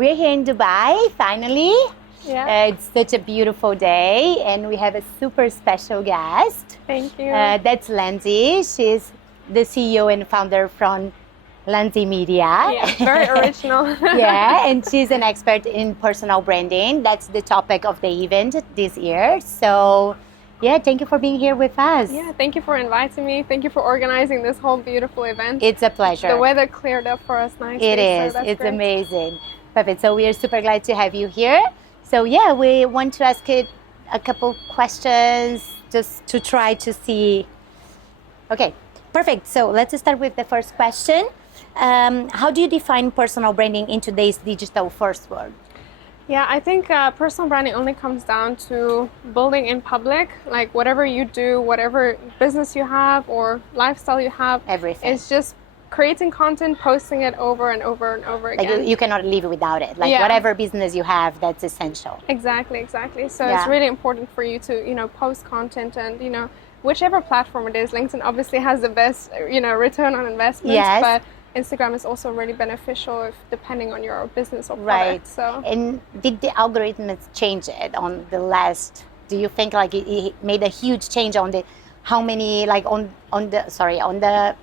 We're here in Dubai, finally. Yeah. It's such a beautiful day, and we have a super special guest. Thank you. That's Lanzi. She's the CEO and founder from Lanzi Media. Yeah, very original. Yeah, and she's an expert in personal branding. That's the topic of the event this year. So, yeah, thank you for being here with us. Yeah, thank you for inviting me. Thank you for organizing this whole beautiful event. It's a pleasure. The weather cleared up for us nicely. It is. So that's It's great. amazing. Perfect. So we are super glad to have you here. So yeah, we want to ask it a couple questions just to try to see. Okay, perfect. So let's start with the first question. How do you define personal branding in today's digital first world? Yeah, I think personal branding only comes down to building in public, like whatever you do, whatever business you have or lifestyle you have. Everything. It's just creating content, posting it over and over and over again. Like you cannot live without it. Like whatever business you have, that's essential. Exactly. So it's really important for you to, post content and, whichever platform it is. LinkedIn obviously has the best, return on investment. Yes. But Instagram is also really beneficial depending on your business or product. Right. So. And did the algorithms change it on the last? Do you think like it made a huge change on the how many like on the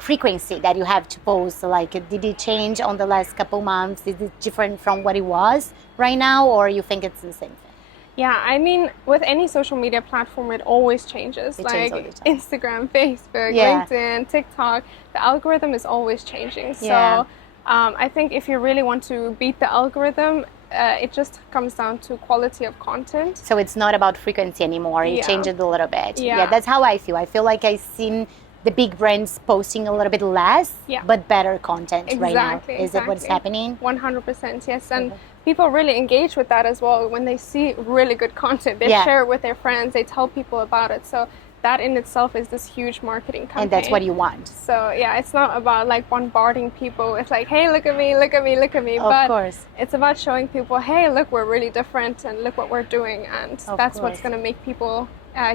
frequency that you have to post? Like, did it change on the last couple months? Is it different from what it was right now, or you think it's the same thing? Yeah, I mean, with any social media platform, it always changes. It like changes all the time. Instagram, Facebook, LinkedIn, TikTok, the algorithm is always changing. So I think if you really want to beat the algorithm, it just comes down to quality of content. So it's not about frequency anymore. You change it a little bit. Yeah, that's how I feel. I feel like I've seen the big brands posting a little bit less, but better content right now. Is it what's happening? 100%, yes. And people really engage with that as well. When they see really good content, they share it with their friends, they tell people about it. So that in itself is this huge marketing campaign. And that's what you want. So yeah, it's not about like bombarding people. It's like, hey, look at me, look at me, look at me. Of course. It's about showing people, hey, look, we're really different and look what we're doing. And that's what's going to make people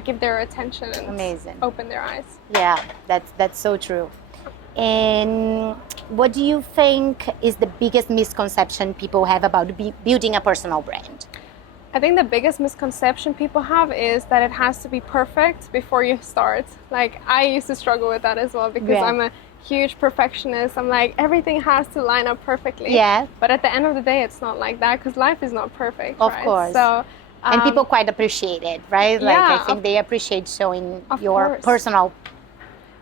give their attention and open their eyes. Yeah, that's so true. And what do you think is the biggest misconception people have about building a personal brand? I think the biggest misconception people have is that it has to be perfect before you start. Like, I used to struggle with that as well because I'm a huge perfectionist. I'm like, everything has to line up perfectly. Yeah. But at the end of the day, it's not like that because life is not perfect. Of course. So, and people quite appreciate it, right? Like, I think they appreciate showing your personal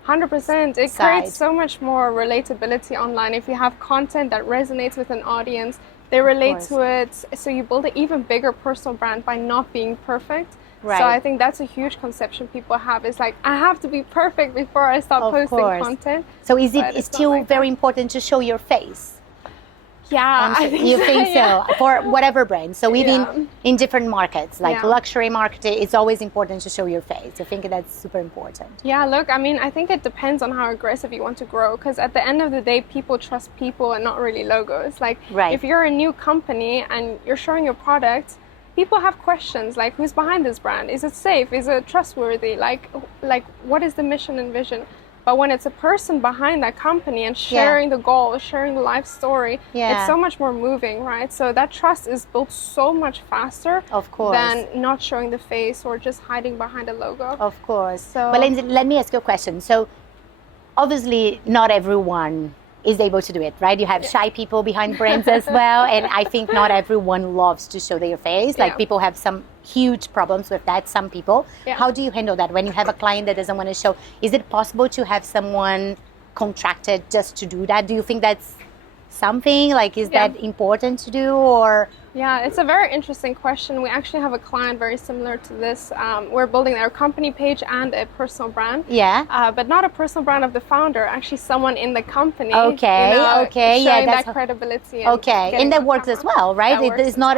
100%. It creates so much more relatability online. If you have content that resonates with an audience, they relate to it. So you build an even bigger personal brand by not being perfect. Right. So I think that's a huge conception people have. It's like, I have to be perfect before I start posting content. So is it still very important to show your face? Yeah, I think you think so for whatever brand. So even in different markets, like luxury market, it's always important to show your face. I think that's super important. Yeah, look, I mean, I think it depends on how aggressive you want to grow. Because at the end of the day, people trust people and not really logos. Like, if you're a new company and you're showing your product, people have questions like, who's behind this brand? Is it safe? Is it trustworthy? Like what is the mission and vision? But when it's a person behind that company and sharing the goal, sharing the life story, it's so much more moving, right? So that trust is built so much faster than not showing the face or just hiding behind a logo. Of course. So, but let me ask you a question. So obviously not everyone is able to do it, right? You have shy people behind brands as well. And I think not everyone loves to show their face. Like people have some huge problems with that, some people. How do you handle that when you have a client that doesn't want to show? Is it possible to have someone contracted just to do that? Do you think that's something like, is that important to do, or? Yeah, it's a very interesting question. We actually have a client very similar to this. We're building their company page and a personal brand. But not a personal brand of the founder, actually someone in the company. Showing that credibility. And that works as well, right? It is not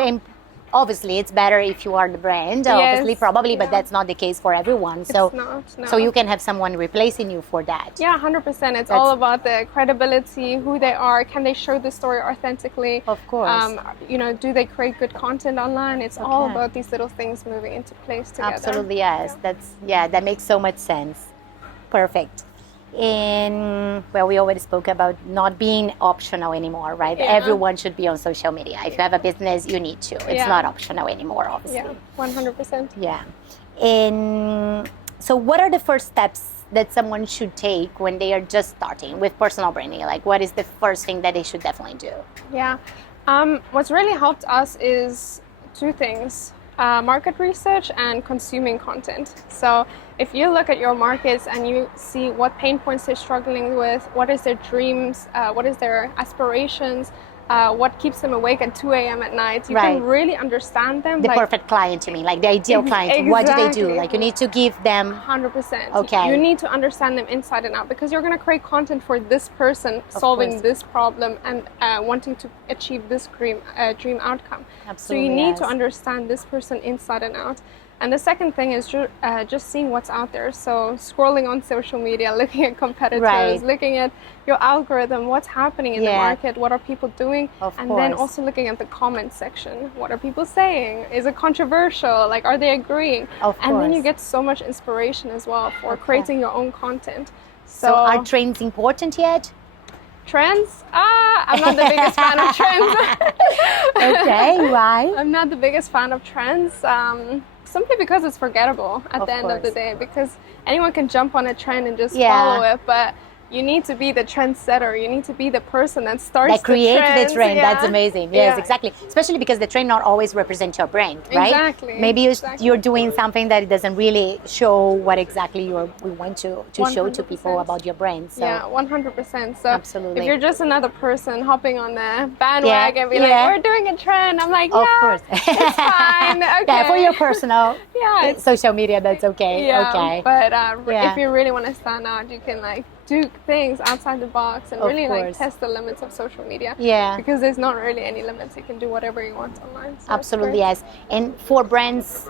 obviously it's better if you are the brand, obviously, probably, but that's not the case for everyone. So it's not, no. So you can have someone replacing you for that. Yeah, 100%. It's all about the credibility, who they are, can they show the story authentically? Of course. Do they create good content online? It's all about these little things moving into place together. Absolutely, yes. That makes so much sense. Perfect. And well, we already spoke about not being optional anymore, right? Yeah. Everyone should be on social media. If you have a business, you need to. It's not optional anymore, obviously. Yeah, 100%. Yeah. And so what are the first steps that someone should take when they are just starting with personal branding? Like, what is the first thing that they should definitely do? Yeah. What's really helped us is two things. Market research and consuming content. So if you look at your markets and you see what pain points they're struggling with, what is their dreams, what is their aspirations, what keeps them awake at 2 a.m. at night, you can really understand them. The perfect client, you mean, like the ideal client. Exactly. What do they do? Like, you need to give them 100%. Okay. You need to understand them inside and out, because you're going to create content for this person solving this problem and wanting to achieve this dream outcome. Absolutely. So you need to understand this person inside and out. And the second thing is just seeing what's out there. So scrolling on social media, looking at competitors, looking at your algorithm, what's happening in the market, what are people doing, then also looking at the comment section. What are people saying? Is it controversial? Like, are they agreeing? And then you get so much inspiration as well for creating your own content. So are trends important yet? Trends? I'm not the biggest fan of trends. Okay, why? I'm not the biggest fan of trends. Simply because it's forgettable at the end of the day, because anyone can jump on a trend and just follow it, but you need to be the trendsetter. You need to be the person that starts that creates the trend. That's amazing. Yes, exactly. Especially because the trend not always represents your brand, right? Exactly. Maybe you're doing something that doesn't really show what exactly we want to show to people about your brand. So. Yeah, 100%. So absolutely. If you're just another person hopping on the bandwagon and be like, we're doing a trend, I'm like, of course. It's fine. Okay. Yeah, for your personal social media, that's okay. Yeah, okay. But if you really want to stand out, you can like do things outside the box and really like test the limits of social media. Yeah. Because there's not really any limits. You can do whatever you want online. So absolutely, yes. And for brands,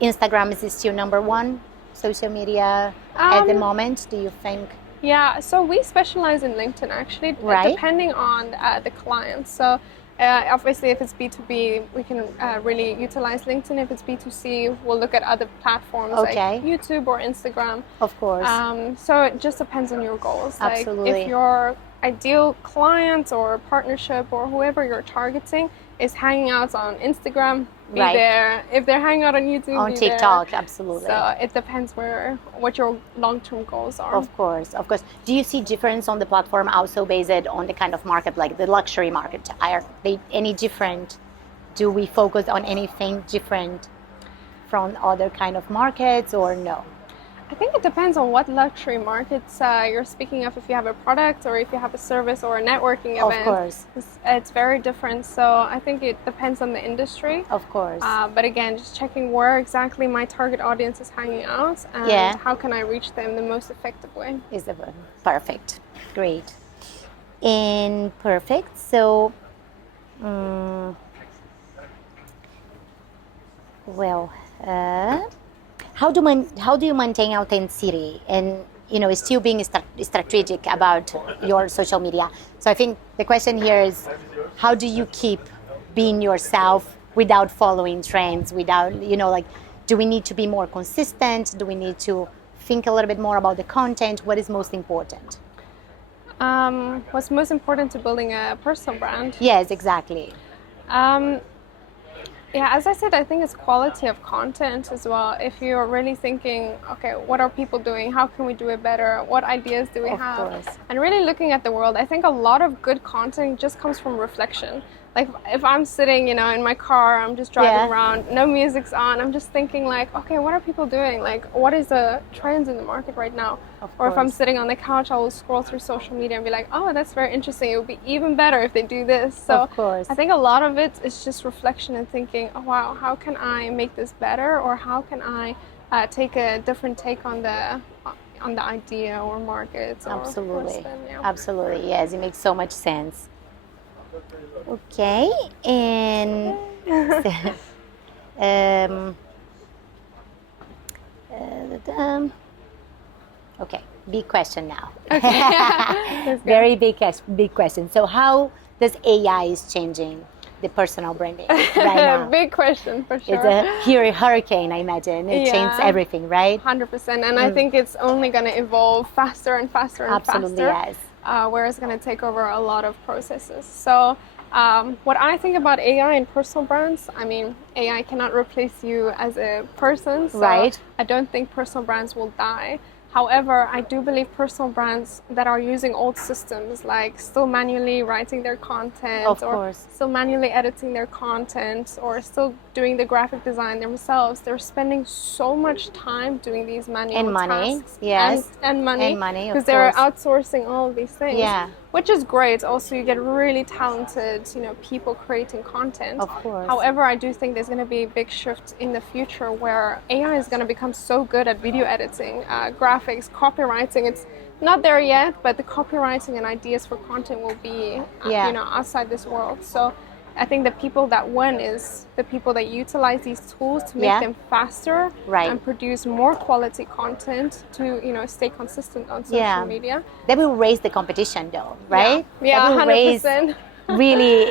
Instagram is still number one social media at the moment, do you think? Yeah, so we specialize in LinkedIn actually, depending on the client. So obviously, if it's B2B, we can really utilize LinkedIn. If it's B2C, we'll look at other platforms like YouTube or Instagram. Of course. So it just depends on your goals. Absolutely. Like if your ideal client or partnership or whoever you're targeting is hanging out on Instagram, be there. If they're hanging out on YouTube, on be TikTok, there. absolutely. So it depends what your long-term goals are. Of course, of course. Do you see difference on the platform also based on the kind of market, like the luxury market? Are they any different? Do we focus on anything different from other kind of markets or no? I think it depends on what luxury markets you're speaking of. If you have a product or if you have a service or a networking event, of course, it's very different. So I think it depends on the industry. Of course. But again, just checking where exactly my target audience is hanging out and how can I reach them the most effective way. Is perfect, great, and perfect. So, How do you maintain authenticity and still being strategic about your social media? So I think the question here is, how do you keep being yourself without following trends? Without do we need to be more consistent? Do we need to think a little bit more about the content? What is most important? What's most important to building a personal brand? Yes, exactly. Yeah, as I said, I think it's quality of content as well. If you're really thinking, okay, what are people doing? How can we do it better? What ideas do we have? Course. And really looking at the world, I think a lot of good content just comes from reflection. Like if I'm sitting, in my car, I'm just driving around, no music's on, I'm just thinking like, okay, what are people doing? Like, what is the trends in the market right now? Or if I'm sitting on the couch, I will scroll through social media and be like, oh, that's very interesting. It would be even better if they do this. So I think a lot of it is just reflection and thinking, oh, wow, how can I make this better? Or how can I take a different take on the idea or market? Absolutely. Absolutely. Yes, it makes so much sense. Okay, and okay, big question now. Okay. Very big question. So how does AI is changing the personal branding right now? Big question, for sure. It's a hurricane, I imagine. It changed everything, right? 100%. And I think it's only going to evolve faster and faster and Absolutely, faster. yes. Where it's going to take over a lot of processes. So what I think about AI and personal brands, I mean, AI cannot replace you as a person. So right. I don't think personal brands will die. However, I do believe personal brands that are using old systems, like still manually writing their content, or still manually editing their content, or still doing the graphic design themselves, they're spending so much time doing these manual tasks. And money, because they're outsourcing all of these things. Yeah. Which is great. Also, you get really talented, people creating content. Of course. However, I do think there's going to be a big shift in the future where AI is going to become so good at video editing, graphics, copywriting. It's not there yet, but the copywriting and ideas for content will be, outside this world. So I think the people that win is the people that utilize these tools to make them faster and produce more quality content to, stay consistent on social media. That will raise the competition though, right? Yeah, 100%. Really,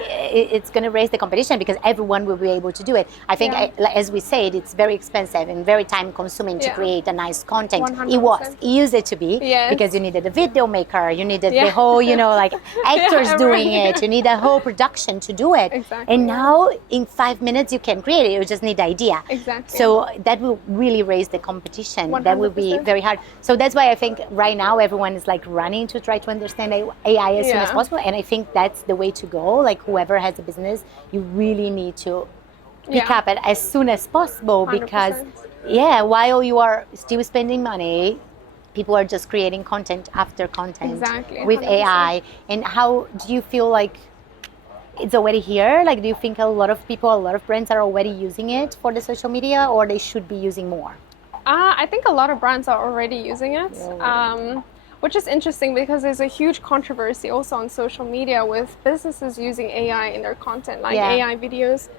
it's going to raise the competition because everyone will be able to do it. I think, as we said, it's very expensive and very time consuming to create a nice content. 100%. It used it to be because you needed a video maker, you needed the whole, like actors doing it, you need a whole production to do it. Exactly. And now in 5 minutes you can create it, you just need the idea. Exactly. So that will really raise the competition. 100%. That will be very hard. So that's why I think right now everyone is like running to try to understand AI as soon as possible. And I think that's the way to go. Like whoever has a business, you really need to pick up it as soon as possible 100%. because while you are still spending money, people are just creating content after content with 100%. AI. And how do you feel like it's already here? Like, do you think a lot of people, a lot of brands are already using it for the social media, or they should be using more? I think a lot of brands are already using it. Which is interesting because there's a huge controversy also on social media with businesses using AI in their content, like AI videos,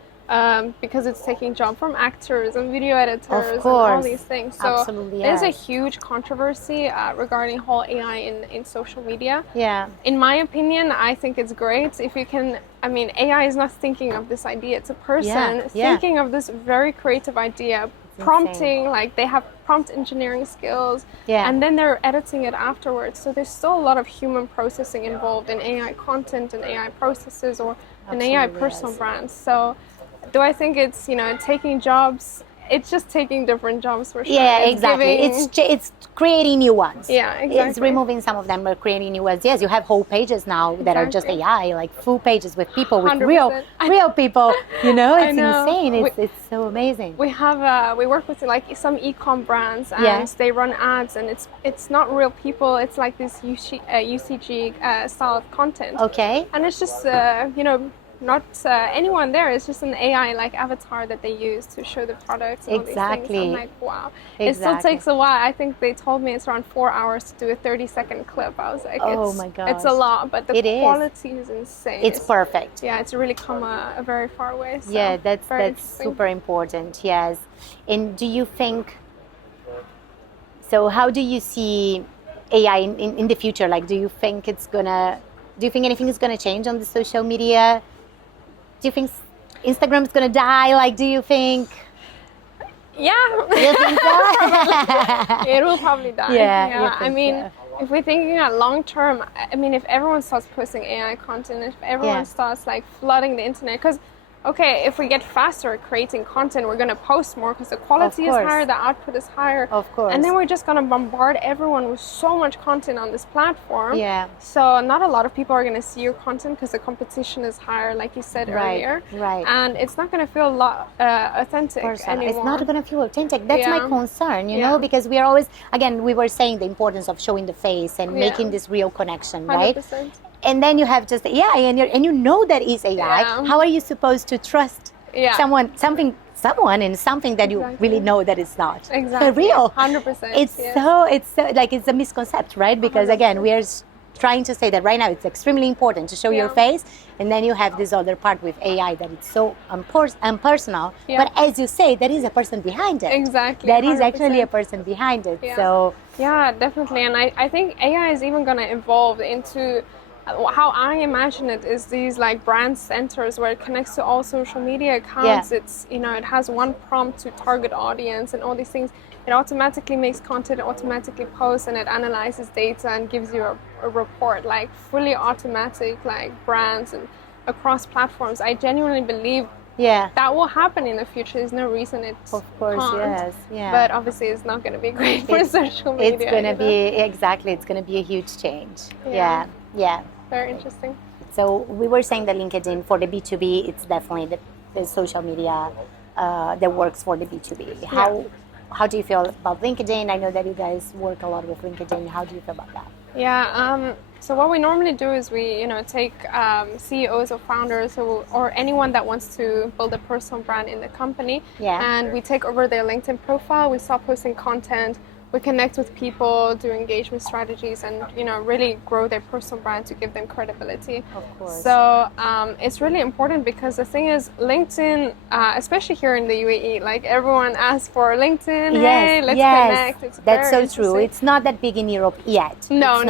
because it's taking job from actors and video editors and all these things. So there's a huge controversy regarding whole AI in social media. Yeah. In my opinion, I think it's great if you can. I mean, AI is not thinking of this idea; it's a person thinking of this very creative idea. Prompting, like they have prompt engineering skills, and then they're editing it afterwards. So there's still a lot of human processing involved in AI content and AI processes or an AI personal brand. So do I think it's taking jobs? It's just taking different jobs for sure. Yeah, exactly. It's creating new ones. Yeah, exactly. It's removing some of them, but creating new ones. Yes, you have whole pages now that are just AI, like full pages with people, with 100%. real people. It's insane. It's so amazing. We have we work with like some e-com brands, and they run ads, and it's not real people. It's like this UCG style of content. Okay. And it's just not anyone there. It's just an AI like avatar that they use to show the products and all these things. I'm like, wow. It still takes a while. I think they told me it's around 4 hours to do a 30-second clip. I was like, oh my god, it's a lot, but the quality is insane. It's perfect. Yeah, it's really come a very far way. So yeah, that's super important. Yes. And do you think? So how do you see AI in the future? Like, do you think anything is gonna change on the social media? Do you think Instagram is going to die? Like, do you think? Yeah. You think so? It will probably die. Yeah. I mean, if we're thinking at long term, I mean, if everyone starts posting AI content, if everyone starts like flooding the internet, because okay, if we get faster at creating content, we're going to post more because the quality is higher, the output is higher. Of course. And then we're just going to bombard everyone with so much content on this platform. Yeah. So not a lot of people are going to see your content because the competition is higher, like you said earlier. Right. And it's not going to feel authentic anymore. It's not going to feel authentic. That's my concern, you know, because we are always, again, we were saying the importance of showing the face and making this real connection, right? 100%. And then you have just AI, and you know that is AI. Yeah. How are you supposed to trust someone in something that you really know that it's not real? 100%. It's a misconception, right? Because 100%. Again, we are trying to say that right now it's extremely important to show your face, and then you have this other part with AI that it's so impersonal. But as you say, there is a person behind it. Exactly. That is actually a person behind it. Yeah. So yeah, definitely. And I think AI is even going to evolve into how I imagine it is these like brand centers where it connects to all social media accounts. It's, you know, it has one prompt to target audience and all these things. It automatically makes content, automatically posts, and it analyzes data and gives you a report, like fully automatic, like brands and across platforms. I genuinely believe that will happen in the future. There's no reason it can't. But obviously it's not going to be great for social media. It's going to be, exactly, it's going to be a huge change. Yeah. Very interesting. So we were saying that LinkedIn for the B2B, it's definitely the social media that works for the B2B. How do you feel about LinkedIn? I know that you guys work a lot with LinkedIn. How do you feel about that? Yeah, so what we normally do is we, you know, take CEOs or founders or anyone that wants to build a personal brand in the company, and we take over their LinkedIn profile. We start posting content. We connect with people, do engagement strategies, and, you know, really grow their personal brand to give them credibility. Of course. So it's really important because the thing is, LinkedIn, especially here in the UAE, like everyone asks for LinkedIn. Hey, let's connect. It's that's so true. It's not that big in Europe yet. No.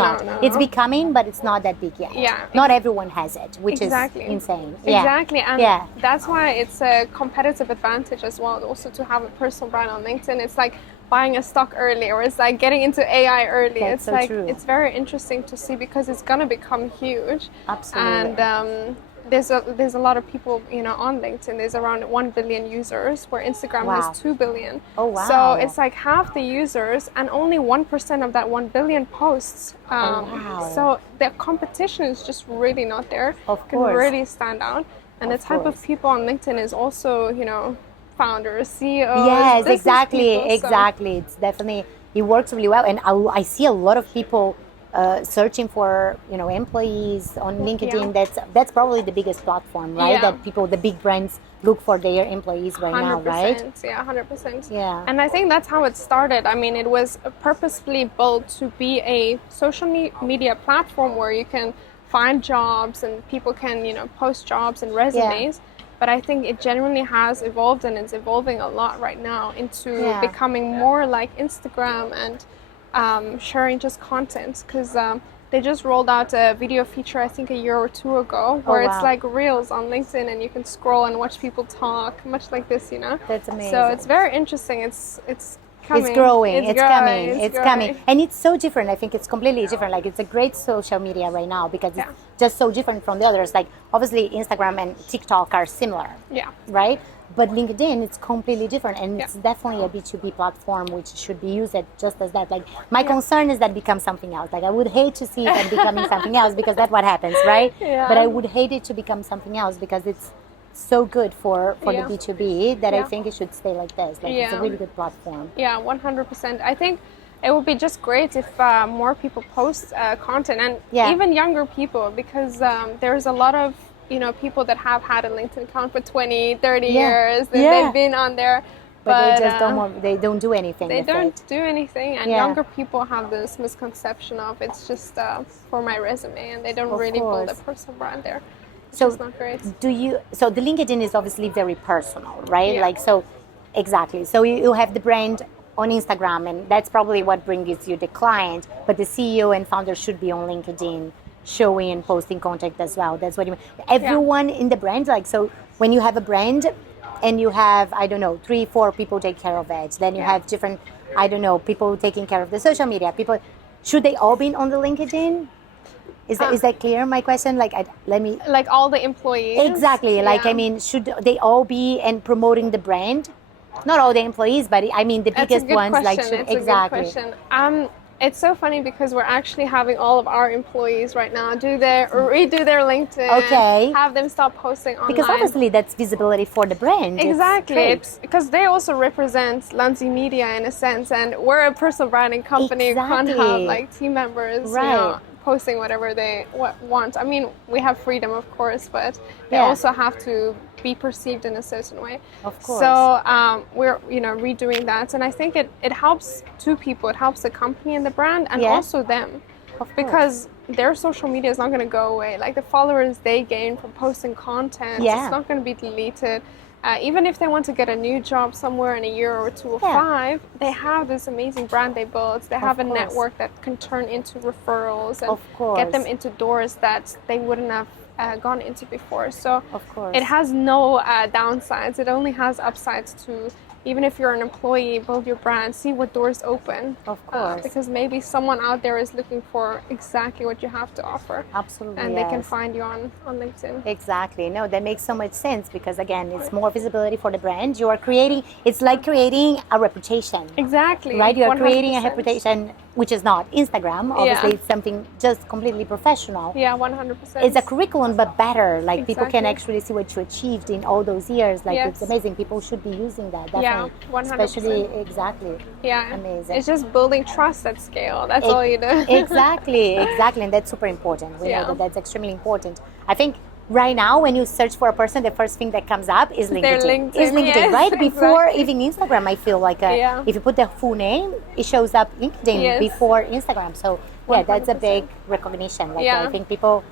It's becoming, but it's not that big yet. Yeah. Not everyone has it, which is insane. Exactly, and that's why it's a competitive advantage as well. Also, to have a personal brand on LinkedIn, it's like buying a stock early, or it's like getting into AI early. That's it's so like true. It's very interesting to see because it's gonna become huge. Absolutely. And there's a lot of people, you know, on LinkedIn. There's around 1 billion users, where Instagram has 2 billion. Oh wow! So it's like half the users, and only 1% of that 1 billion posts. So the competition is just really not there. Of can course. really stand out, and the type of people on LinkedIn is also, you know, founders, CEOs. Yes, exactly. It's definitely, it works really well, and I see a lot of people searching for, you know, employees on LinkedIn. That's probably the biggest platform, right? That people, the big brands, look for their employees right now, right? 100%. Yeah. And I think that's how it started. I mean, it was purposefully built to be a social media platform where you can find jobs and people can, you know, post jobs and resumes. But I think it genuinely has evolved, and it's evolving a lot right now into becoming more like Instagram and sharing just content. Because they just rolled out a video feature, I think a year or two ago, where it's like Reels on LinkedIn, and you can scroll and watch people talk, much like this, you know? That's amazing. So it's very interesting. It's coming. It's growing. It's coming. And it's so different. I think it's completely different. Like, it's a great social media right now because it's just so different from the others. Like, obviously, Instagram and TikTok are similar. Right? But LinkedIn, it's completely different. And it's definitely a B2B platform, which should be used just as that. Like, my concern is that it becomes something else. Like, I would hate to see it becoming something else, because that's what happens, right? But I would hate it to become something else, because it's so good for the B2B that I think it should stay like this. Like, it's a really good platform. Yeah, 100%. I think it would be just great if more people post content, and even younger people, because there's a lot of, you know, people that have had a LinkedIn account for 20, 30 years. They've been on there. But they just they don't do anything. They don't do anything, and younger people have this misconception of it's just for my resume, and they don't really build a personal brand there. So not great. So the LinkedIn is obviously very personal, right? Like, so exactly. So you have the brand on Instagram, and that's probably what brings you the client. But the CEO and founder should be on LinkedIn, showing and posting content as well. That's what you mean. Everyone in the brand, like, so when you have a brand and you have, I don't know, 3-4 people take care of it, then you have different, I don't know, people taking care of the social media. People, should they all be on the LinkedIn? Is that clear, my question? Like, like all the employees? Exactly. Like, I mean, should they all be and promoting the brand? Not all the employees, but I mean the biggest ones. Like, It's a good question. It's so funny because we're actually having all of our employees right now redo their LinkedIn, have them stop posting online. Because obviously that's visibility for the brand. Exactly. Because they also represent Lanzi Media in a sense, and we're a personal branding company. You can't have like team members, you know, posting whatever they want. I mean, we have freedom, of course, but they also have to be perceived in a certain way. Of course. So we're, you know, redoing that, and I think it helps two people. It helps the company and the brand, and also them, because their social media is not going to go away. Like, the followers they gain from posting content, it's not going to be deleted. even if they want to get a new job somewhere in a year or 2 or 5, they have this amazing brand they built. They have a network that can turn into referrals and get them into doors that they wouldn't have gone into before. So it has no downsides. It only has upsides to, even if you're an employee, build your brand, see what doors open. Of course. Because maybe someone out there is looking for exactly what you have to offer. Absolutely. And they can find you on LinkedIn. Exactly. No, that makes so much sense because, again, it's more visibility for the brand. You are creating, it's like creating a reputation. Exactly. Right? You are creating a reputation, which is not Instagram. Obviously, it's something just completely professional. Yeah, 100%. It's a curriculum, but better. Like, people can actually see what you achieved in all those years. Like, it's amazing. People should be using that. Definitely. Yeah, 100%. Especially, exactly. Yeah. Amazing. It's just building trust at scale. That's all you do. Exactly. And that's super important. We know that that's extremely important. I think right now, when you search for a person, the first thing that comes up is LinkedIn. Is LinkedIn, right? Before even Instagram, I feel like if you put the full name, it shows up LinkedIn before Instagram. So yeah, 100%. That's a big recognition. Like I think people,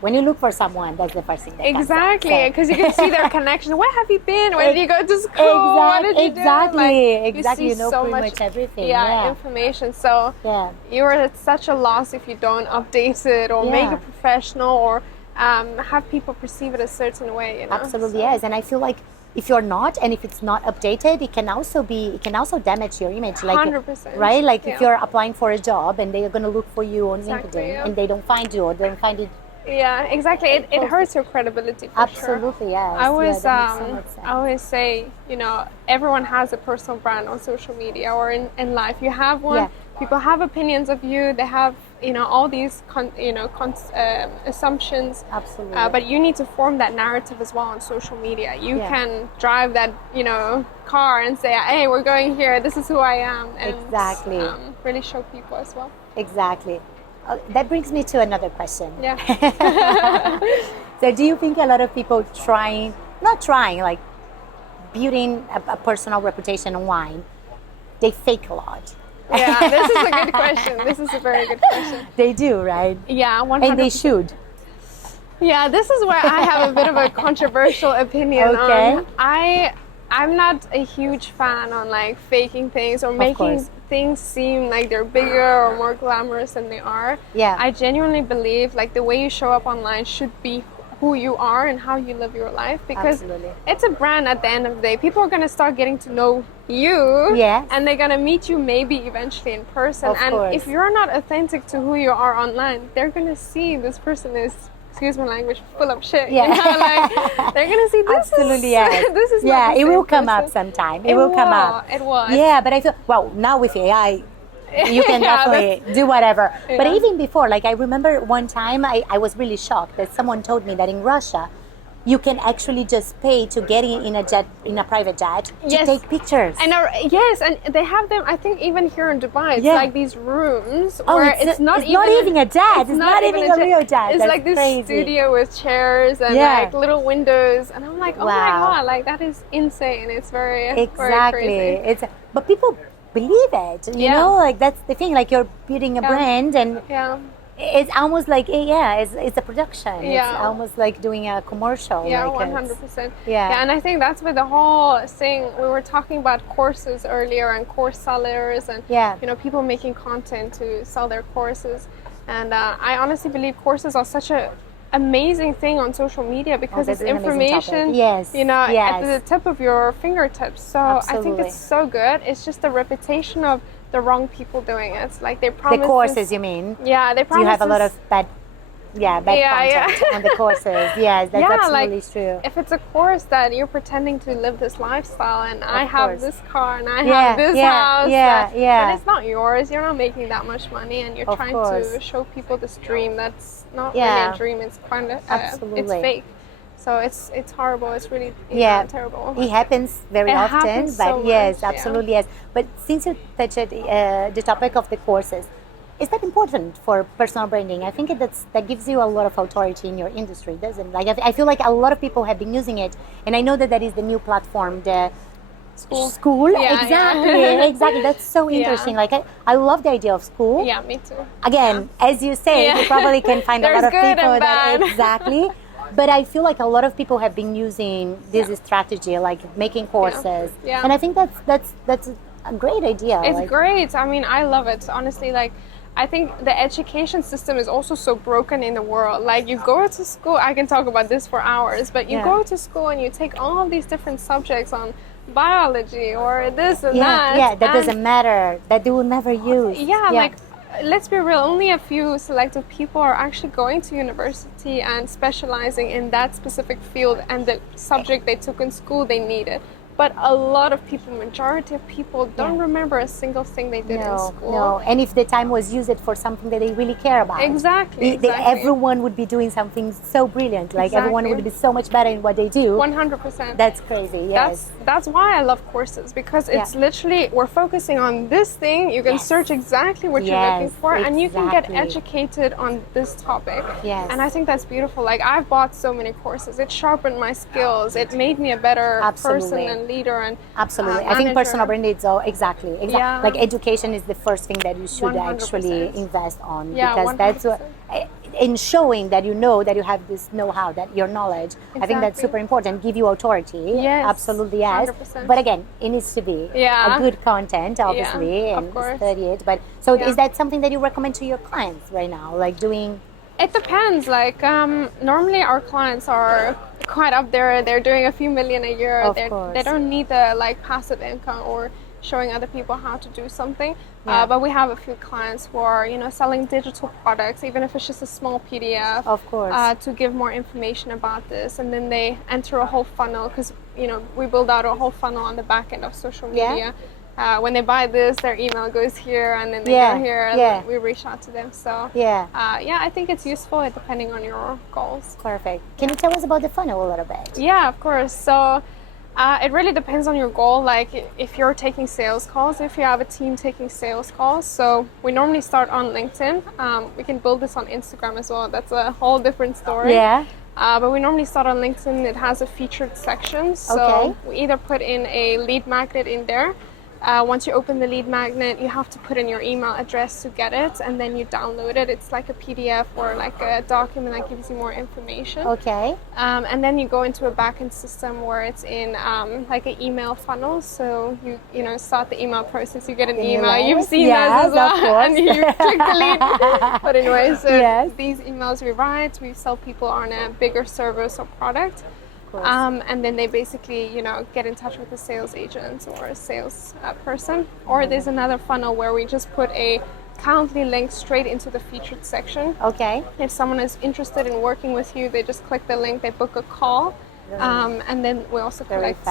when you look for someone, that's the first thing that comes up. Exactly, because you can see their connection. Where have you been? Where did you go to school? What did you do? Exactly. You know so pretty much everything. Information. So you're at such a loss if you don't update it or make it professional or have people perceive it a certain way. You know? Absolutely, yes. And I feel like if you're not, and if it's not updated, it can also damage your image. Like 100%. Right? Like if you're applying for a job and they're going to look for you on LinkedIn and they don't find you or they don't find it. Yeah, exactly. It hurts your credibility for Absolutely, sure. yes. I always say, everyone has a personal brand on social media or in life. You have one. People have opinions of you. They have, all these, assumptions. Absolutely. But you need to form that narrative as well on social media. You can drive that, car and say, hey, we're going here. This is who I am. And, really show people as well. Exactly. That brings me to another question. Yeah. So do you think a lot of people like building a personal reputation online, they fake a lot? Yeah, this is a good question. This is a very good question. They do, right? Yeah, 100%. And they should. Yeah, this is where I have a bit of a controversial opinion on. I'm not a huge fan on like faking things or making things seem like they're bigger or more glamorous than they are. Yeah. I genuinely believe like the way you show up online should be who you are and how you live your life, because it's a brand at the end of the day. People are going to start getting to know you and they're going to meet you maybe eventually in person. And if you're not authentic to who you are online, they're going to see this person is, excuse my language, full of shit. Yeah. Like, they're going to see this this is not the it will come up sometime. It will come up. It will. Yeah, but I feel, well, now with AI, you can definitely do whatever. But even before, like I remember one time I was really shocked that someone told me that in Russia, you can actually just pay to get in a private jet to take pictures. And and they have them. I think even here in Dubai, it's like these rooms where it's not even a jet. It's not even a real jet. It's like this studio with chairs and like little windows. And I'm like, oh my god, like that is insane. It's very very crazy. But people believe it, you know, like that's the thing. Like you're building a brand, and it's almost like it's a production. It's almost like doing a commercial. Yeah, like 100%. Yeah, and I think that's where the whole thing. We were talking about courses earlier and course sellers, and people making content to sell their courses. And I honestly believe courses are such a amazing thing on social media because it's information at the tip of your fingertips. So I think it's so good. It's just the reputation of the wrong people doing it. Like they promise the courses, you mean? Yeah, they promise. You have a lot of bad content on the courses. Yes, that's absolutely true. If it's a course that you're pretending to live this lifestyle and I have this car and I have this house, but it's not yours. You're not making that much money, and you're trying to show people this dream that's not really a dream. It's kind of it's fake. So it's horrible. It's really terrible. It happens very often, but so yes, much, absolutely yes. But since you touched the topic of the courses, is that important for personal branding? I think that gives you a lot of authority in your industry, doesn't it? Like I feel like a lot of people have been using it, and I know that is the new platform, the school. Exactly. That's so interesting. Like I love the idea of school. Yeah, me too. Again, as you say, you probably can find a lot of people that But I feel like a lot of people have been using this strategy, like making courses. Yeah. And I think that's a great idea. It's great. I mean, I love it. Honestly, like, I think the education system is also so broken in the world. Like, you go to school, I can talk about this for hours, but you go to school and you take all of these different subjects on biology or this and that. Yeah, that doesn't matter. That they will never use. Yeah, like, let's be real, only a few selected people are actually going to university and specializing in that specific field, and the subject they took in school they needed. But a lot of people, majority of people, don't remember a single thing they did in school. No, and if the time was used for something that they really care about. Exactly. Everyone would be doing something so brilliant. Like, everyone would be so much better in what they do. 100%. That's crazy, yes. That's why I love courses, because it's literally, we're focusing on this thing. You can search exactly what you're looking for, and you can get educated on this topic. Yes. And I think that's beautiful. Like, I've bought so many courses. It sharpened my skills. It made me a better person and leader and absolutely. I think personal branding is exactly. Like, education is the first thing that you should 100%. Actually invest on, because 100%. That's what, in showing that you know that you have this know-how, that your knowledge. I think that's super important. Give you authority. Yes, absolutely, yes. 100%. But again, it needs to be a good content, obviously, and study it. But so is that something that you recommend to your clients right now, like doing? It depends. Like, normally our clients are quite up there. They're doing a few million a year. They don't need the passive income or showing other people how to do something. But we have a few clients who are, selling digital products, even if it's just a small PDF. Of course. To give more information about this, and then they enter a whole funnel, because we build out a whole funnel on the back end of social media. When they buy this, their email goes here, and then they go here, and then we reach out to them. So I think it's useful depending on your goals. Perfect. Can you tell us about the funnel a little bit? Yeah, of course. So it really depends on your goal. Like, if you're taking sales calls, if you have a team taking sales calls. So we normally start on LinkedIn. We can build this on Instagram as well. That's a whole different story. Yeah. But we normally start on LinkedIn. It has a featured section. So we either put in a lead magnet in there. Once you open the lead magnet, you have to put in your email address to get it, and then you download it. It's like a PDF or like a document that gives you more information. And then you go into a backend system where it's in like an email funnel. So you start the email process. You get an email. You've seen those as well, and you click delete. But anyway, so these emails we write, we sell people on a bigger service or product. And then they basically, get in touch with a sales agent or a sales person. Or there's another funnel where we just put a Calendly link straight into the featured section. If someone is interested in working with you, they just click the link, they book a call. And then we also collect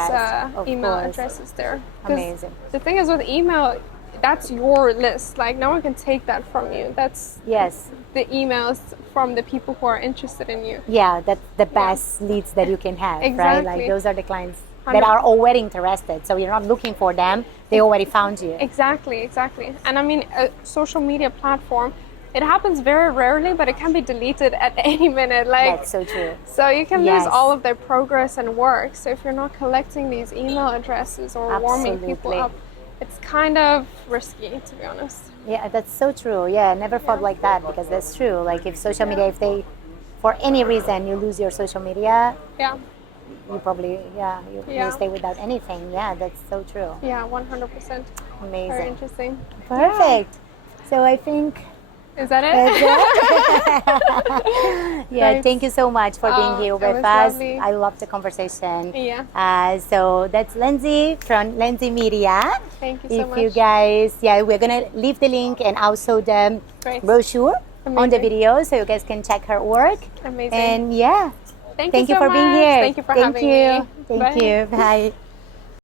email addresses there. Amazing. The thing is with email, that's your list. Like, no one can take that from you. That's the emails from the people who are interested in you. Yeah, that's the best leads that you can have, exactly. right? Like, those are the clients that are already interested. So you're not looking for them. They already found you. Exactly. And I mean, a social media platform, it happens very rarely, but it can be deleted at any minute. Like, that's so true. So you can lose all of their progress and work. So if you're not collecting these email addresses or warming people up, it's kind of risky, to be honest. Yeah, that's so true. Yeah, I never thought like that, because that's true. Like, if social media, if they, for any reason, you lose your social media, you probably, you stay without anything. Yeah, that's so true. Yeah, 100%. Amazing. Very interesting. Perfect. So I think... Is that it? Yeah, thank you so much for being here with us. Lovely. I love the conversation. Yeah. So that's Lanzi from Lanzi Media. Thank you so much. If you guys, we're going to leave the link and also the brochure on the video, so you guys can check her work. Amazing. And thank you so for being here. Thank you for having me. Thank you. Bye.